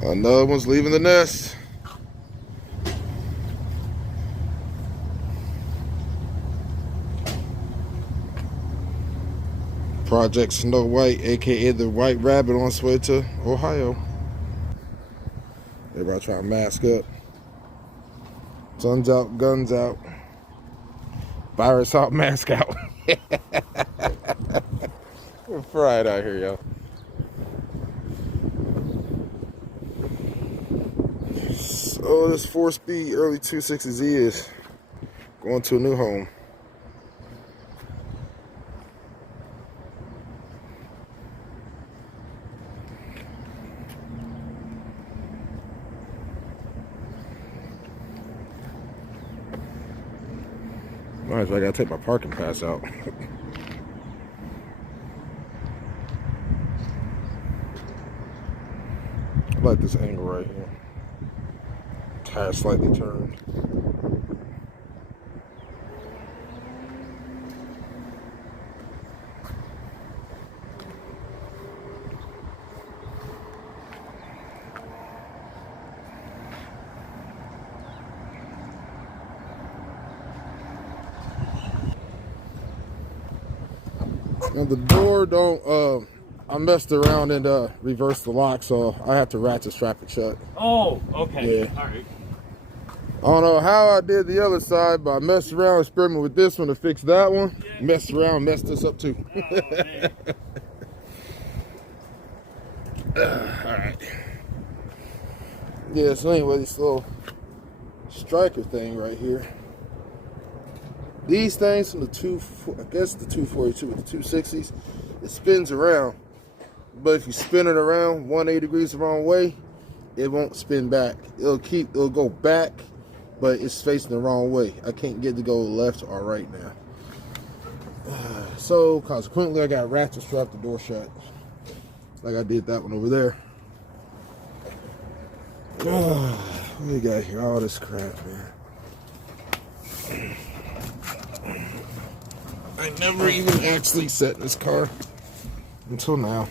Another one's leaving the nest. Project Snow White, aka the White Rabbit, on its way to Ohio. Everybody trying to mask up. Sun's out, guns out. Virus out, mask out. We're fried out here, y'all. So this 4-speed early 260Z is going to a new home. Nice, I gotta take my parking pass out. I like this angle right here. Tire slightly turned. Now the door don't, I messed around and reversed the lock, so I have to ratchet strap it shut. Oh, okay. Yeah. All right. I don't know how I did the other side, but I messed around, experimented with this one to fix that one. Yeah. Messed around, messed this up too. Oh, man. Alright. Yeah, so anyway, this little striker thing right here. These things from the I guess the 242 with the 260s, it spins around. But if you spin it around 180 degrees the wrong way, it won't spin back. It'll go back, but it's facing the wrong way. I can't get it to go left or right now. So consequently, I got ratchet strap the door shut, like I did that one over there. What do you got here? All this crap, man. I never even actually sat in this car until now.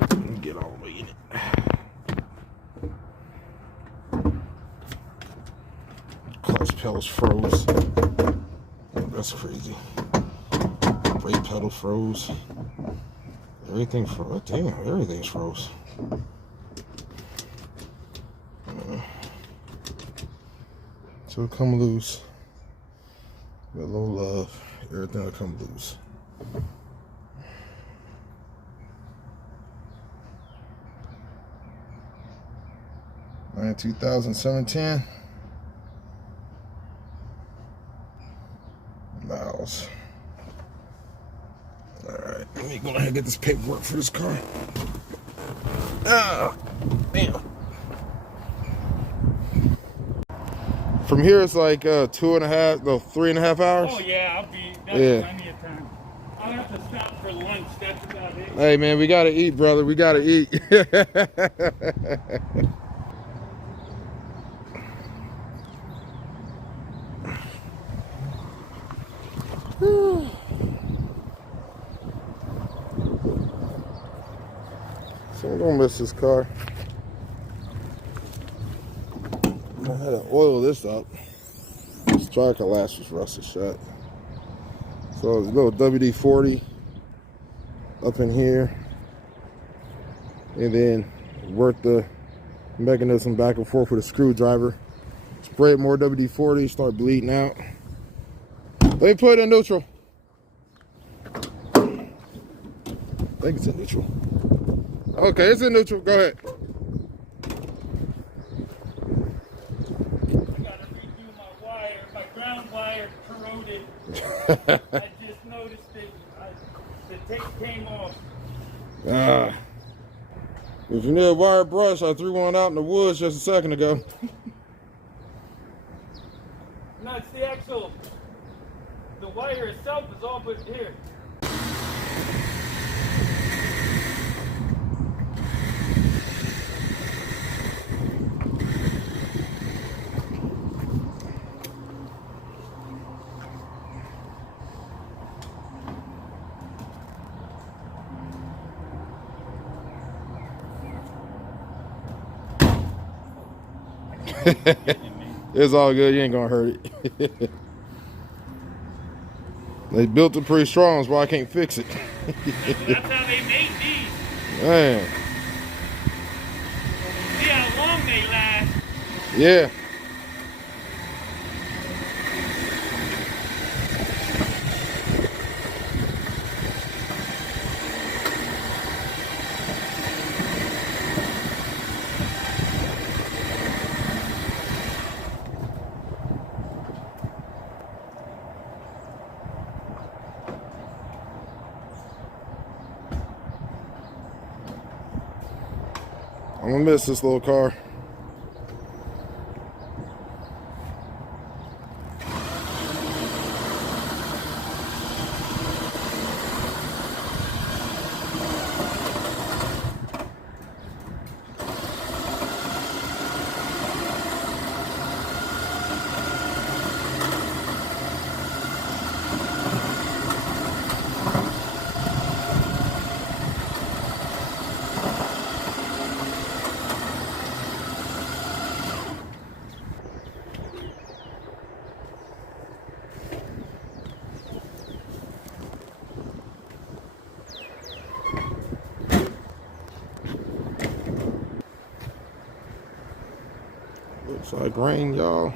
Let me get all the way in it. Clutch pedals froze. Oh, that's crazy. Brake pedal froze. Everything froze. Damn, everything's froze. So it'll come loose. With a little love, everything will come loose. In 2017 miles. All right, let me go ahead and get this paperwork for this car. Ah, damn. From here, it's like 3.5 hours. Oh yeah, that's plenty of time. I'll have to stop for lunch. That's about it. Hey man, we gotta eat, brother. We gotta eat. So I'm gonna miss this car. I had to oil this up. This striker last was rusted shut. So there's a little WD-40 up in here, and then work the mechanism back and forth with a screwdriver. Spray it more WD-40, start bleeding out. Let me put it in neutral. I think it's in neutral. Okay, it's in neutral. Go ahead. Wire corroded. I just noticed it. The tape came off. If you need a wire brush, I threw one out in the woods just a second ago. No, it's the actual. The wire itself is all but here. It's all good. You ain't gonna hurt it. They built it pretty strong, that's why I can't fix it. That's how they made these. Man. See how long they last. Yeah. I'm gonna miss this little car. Looks like rain, y'all.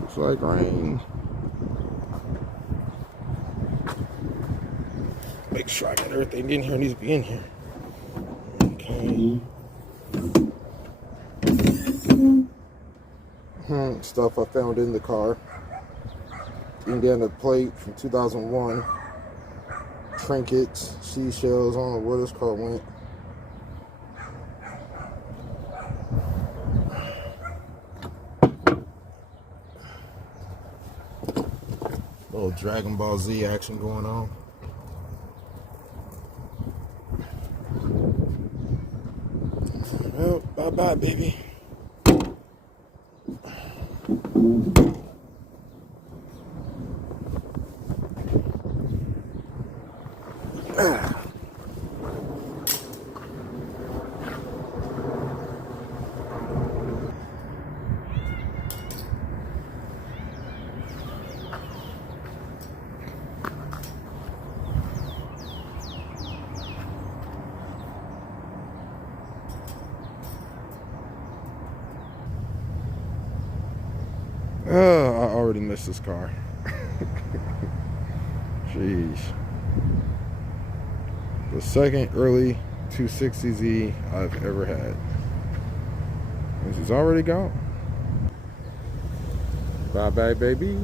Looks like rain. Make sure I got everything in here. Needs to be in here. Okay. Stuff I found in the car. Indiana plate from 2001. Trinkets, seashells. I don't know where this car went. Little Dragon Ball Z action going on. Well, bye-bye, baby. I already missed this car. Jeez. The second early 260Z I've ever had. This is already gone. Bye bye, baby.